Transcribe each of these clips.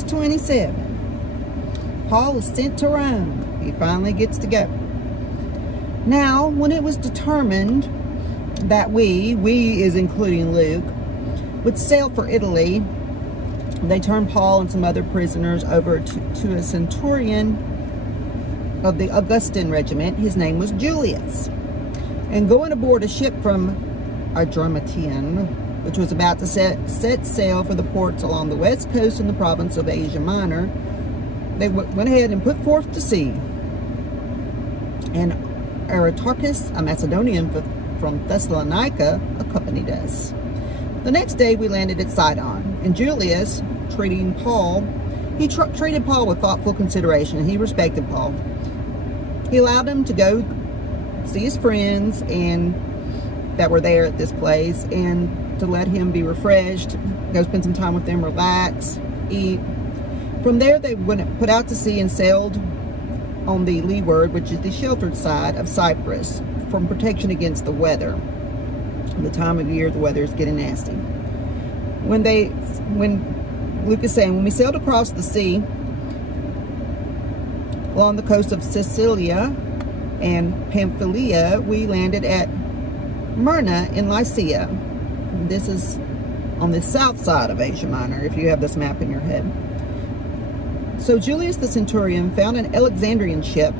627, Paul is sent to Rome. He finally gets to go. Now, when it was determined that we is including Luke, would sail for Italy, they turned Paul and some other prisoners over to a centurion of the Augustan regiment. His name was Julius. And going aboard a ship from Adramyttium, which was about to set sail for the ports along the west coast in the province of Asia Minor, they went ahead and put forth to sea. And Aristarchus, a Macedonian from Thessalonica, accompanied us. The next day we landed at Sidon, and Julius, treated Paul with thoughtful consideration, and he respected Paul. He allowed him to go see his friends and that were there at this place, and to let him be refreshed, go spend some time with them, relax, eat. From there they put out to sea and sailed on the leeward, which is the sheltered side of Cyprus, from protection against the weather. At the time of year, the weather is getting nasty. When Luke is saying, when we sailed across the sea along the coast of Sicilia and Pamphylia, we landed at Myrna in Lycia. This is on the south side of Asia Minor, if you have this map in your head. So Julius the centurion found an Alexandrian ship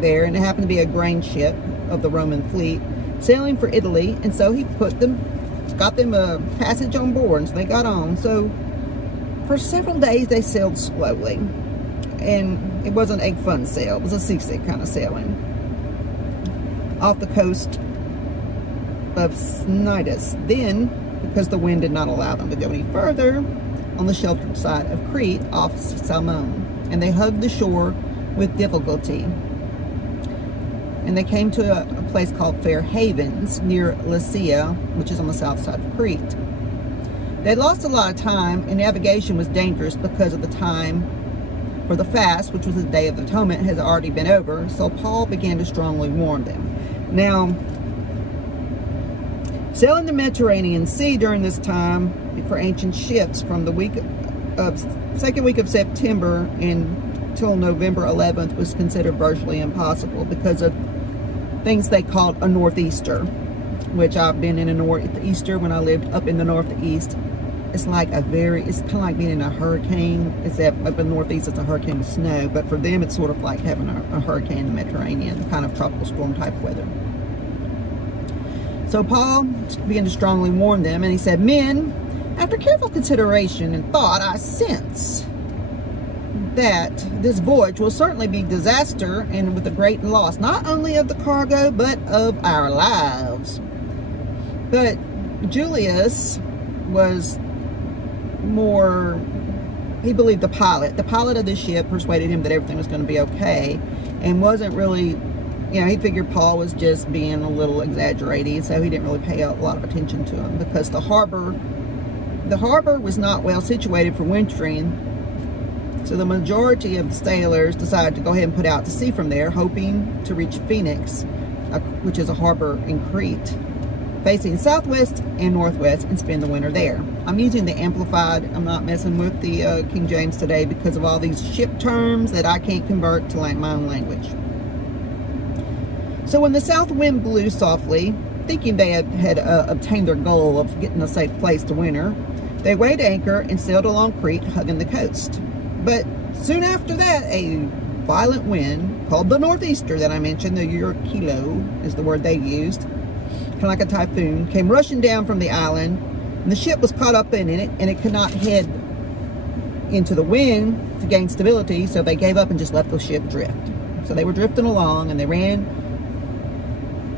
there, and it happened to be a grain ship of the Roman fleet, sailing for Italy, and so he got them a passage on board, and so they got on. So for several days they sailed slowly, and it wasn't a fun sail, it was a seasick kind of sailing off the coast of Cnidus. Then, because the wind did not allow them to go any further, on the sheltered side of Crete off Salmon, and they hugged the shore with difficulty. And they came to a place called Fair Havens near Lycia, which is on the south side of Crete. They lost a lot of time, and navigation was dangerous because of the time for the fast, which was the Day of Atonement, has already been over. So Paul began to strongly warn them. Now, sailing the Mediterranean Sea during this time for ancient ships from the second week of September until November 11th was considered virtually impossible because of things they called a northeaster, which I've been in a northeaster when I lived up in the northeast. It's kind of like being in a hurricane, except up in the northeast it's a hurricane with snow, but for them it's sort of like having a hurricane in the Mediterranean, kind of tropical storm type weather. So Paul began to strongly warn them, and he said, "Men, after careful consideration and thought, I sense that this voyage will certainly be disaster and with a great loss, not only of the cargo, but of our lives." But Julius was he believed the pilot. The pilot of the ship persuaded him that everything was going to be okay, and wasn't really, he figured Paul was just being a little exaggerating, so he didn't really pay a lot of attention to him, because the harbor was not well situated for wintering. So the majority of the sailors decided to go ahead and put out to sea from there, hoping to reach Phoenix, which is a harbor in Crete, facing southwest and northwest, and spend the winter there. I'm using the Amplified. I'm not messing with the King James today because of all these ship terms that I can't convert to my own language. So when the south wind blew softly, thinking they had obtained their goal of getting a safe place to winter, they weighed anchor and sailed along Crete, hugging the coast. But soon after that, a violent wind, called the northeaster that I mentioned, the Eurykilo is the word they used, kind of like a typhoon, came rushing down from the island, and the ship was caught up in it, and it could not head into the wind to gain stability, so they gave up and just let the ship drift. So they were drifting along, and they ran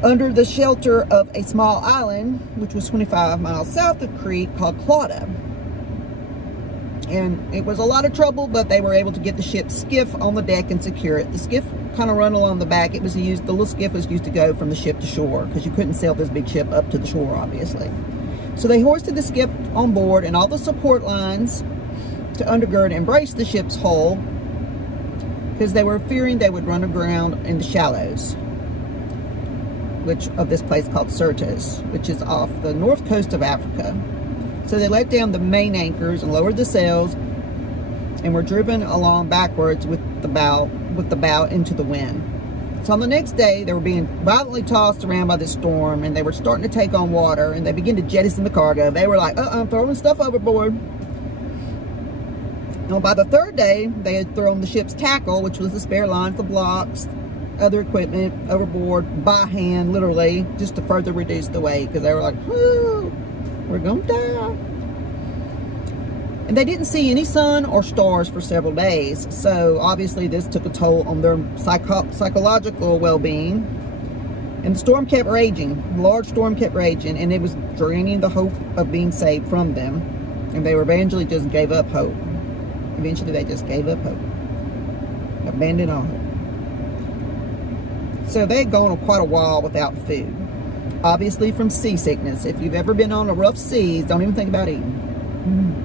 under the shelter of a small island, which was 25 miles south of Crete, called Clauda. And it was a lot of trouble, but they were able to get the ship's skiff on the deck and secure it. The skiff kind of run along the back. The little skiff was used to go from the ship to shore, because you couldn't sail this big ship up to the shore, obviously. So they hoisted the skiff on board and all the support lines to undergird and brace the ship's hull, because they were fearing they would run aground in the shallows of this place called Syrtis, which is off the north coast of Africa. So they let down the main anchors and lowered the sails, and were driven along backwards with the bow into the wind. So on the next day, they were being violently tossed around by the storm, and they were starting to take on water, and they began to jettison the cargo. They were like, throwing stuff overboard. Well, by the third day, they had thrown the ship's tackle, which was the spare line for blocks, other equipment, overboard by hand, literally, just to further reduce the weight, because they were like, whoo, we're gonna die. And they didn't see any sun or stars for several days, so obviously this took a toll on their psychological well-being. And the storm kept raging. The large storm kept raging, and it was draining the hope of being saved from them. And they eventually just gave up hope. Eventually they just gave up hope. Abandoned all hope. So they had gone quite a while without food. Obviously from seasickness. If you've ever been on a rough seas, don't even think about eating.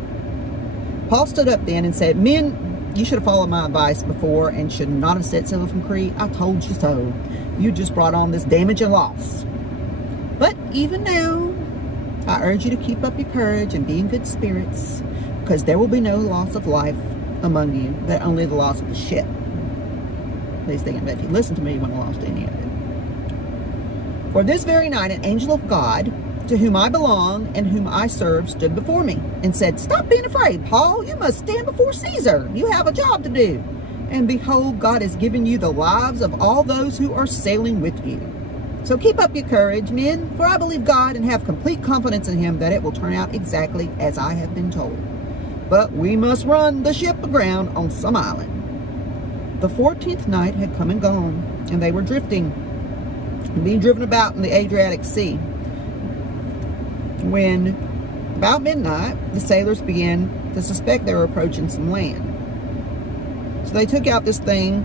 Paul stood up then and said, "Men, you should have followed my advice before and should not have set sail from Crete. I told you so. You just brought on this damage and loss. But even now, I urge you to keep up your courage and be in good spirits, because there will be no loss of life among you, but only the loss of the ship." Please think that if you listen to me, you wouldn't have lost any of it. "For this very night, an angel of God, to whom I belong and whom I serve, stood before me and said, 'Stop being afraid, Paul. You must stand before Caesar. You have a job to do. And behold, God has given you the lives of all those who are sailing with you. So keep up your courage, men, for I believe God and have complete confidence in him that it will turn out exactly as I have been told. But we must run the ship aground on some island.' The 14th night had come and gone, and they were drifting and being driven about in the Adriatic Sea. When about midnight, the sailors began to suspect they were approaching some land. So they took out this thing,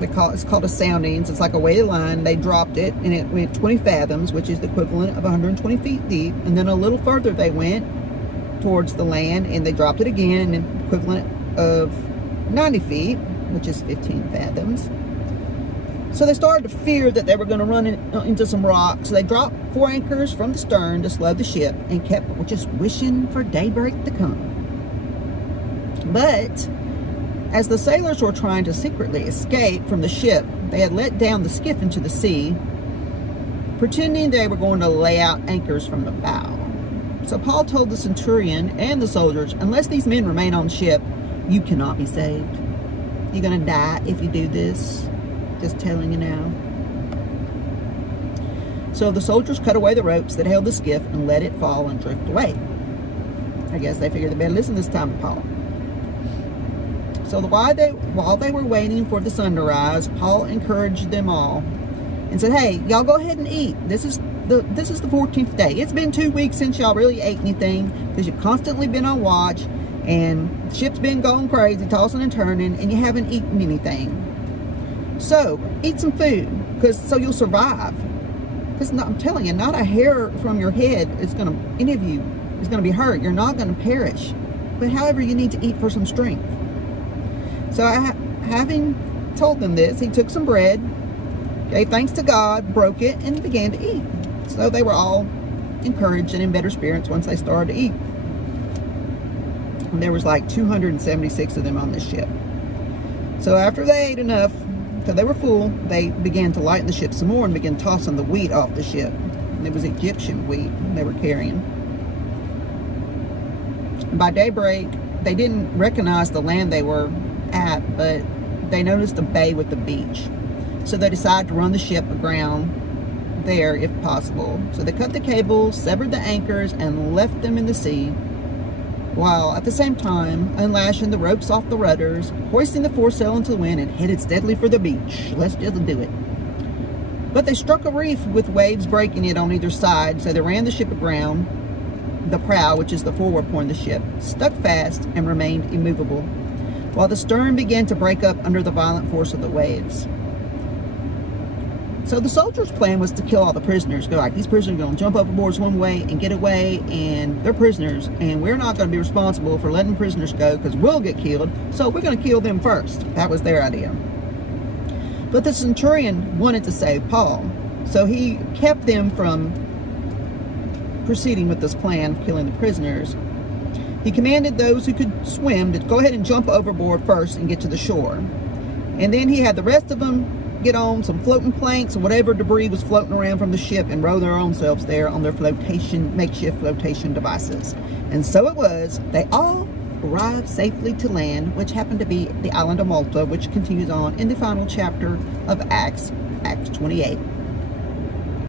it's called a soundings. It's like a weighted line. They dropped it, and it went 20 fathoms, which is the equivalent of 120 feet deep. And then a little further they went towards the land, and they dropped it again, an equivalent of 90 feet, which is 15 fathoms. So they started to fear that they were going to run into some rocks. So they dropped 4 anchors from the stern to slow the ship and kept just wishing for daybreak to come. But as the sailors were trying to secretly escape from the ship, they had let down the skiff into the sea, pretending they were going to lay out anchors from the bow. So Paul told the centurion and the soldiers, "Unless these men remain on ship, you cannot be saved. You're going to die if you do this. Just telling you now." So the soldiers cut away the ropes that held the skiff and let it fall and drift away. I guess they figured they better listen this time to Paul. So while they were waiting for the sun to rise, Paul encouraged them all and said, "Hey, y'all go ahead and eat. This is the 14th day. It's been 2 weeks since y'all really ate anything, because you've constantly been on watch, and the ship's been going crazy, tossing and turning, and you haven't eaten anything. So eat some food, so you'll survive. Because I'm telling you, not a hair from your head any of you is gonna be hurt. You're not gonna perish. But however, you need to eat for some strength." So having told them this, he took some bread, gave thanks to God, broke it, and began to eat. So they were all encouraged and in better spirits once they started to eat. And there was like 276 of them on this ship. So after they ate enough, till they were full, they began to lighten the ship some more and began tossing the wheat off the ship. And it was Egyptian wheat they were carrying. And by daybreak, they didn't recognize the land they were at, but they noticed a bay with the beach. So they decided to run the ship aground there if possible. So they cut the cables, severed the anchors, and left them in the sea, while at the same time unlashing the ropes off the rudders, hoisting the foresail into the wind, and headed steadily for the beach. Let's just do it. But they struck a reef with waves breaking it on either side, so they ran the ship aground. The prow, which is the forward point of the ship, stuck fast and remained immovable, while the stern began to break up under the violent force of the waves. So the soldiers' plan was to kill all the prisoners. Go like, these prisoners are going to jump overboard one way and get away, and they're prisoners, and we're not going to be responsible for letting prisoners go because we'll get killed, so we're going to kill them first. That was their idea. But the centurion wanted to save Paul, so he kept them from proceeding with this plan of killing the prisoners. He commanded those who could swim to go ahead and jump overboard first and get to the shore. And then he had the rest of them get on some floating planks or whatever debris was floating around from the ship and row their own selves there on their makeshift flotation devices. And so it was, they all arrived safely to land, which happened to be the island of Malta, which continues on in the final chapter of Acts 28.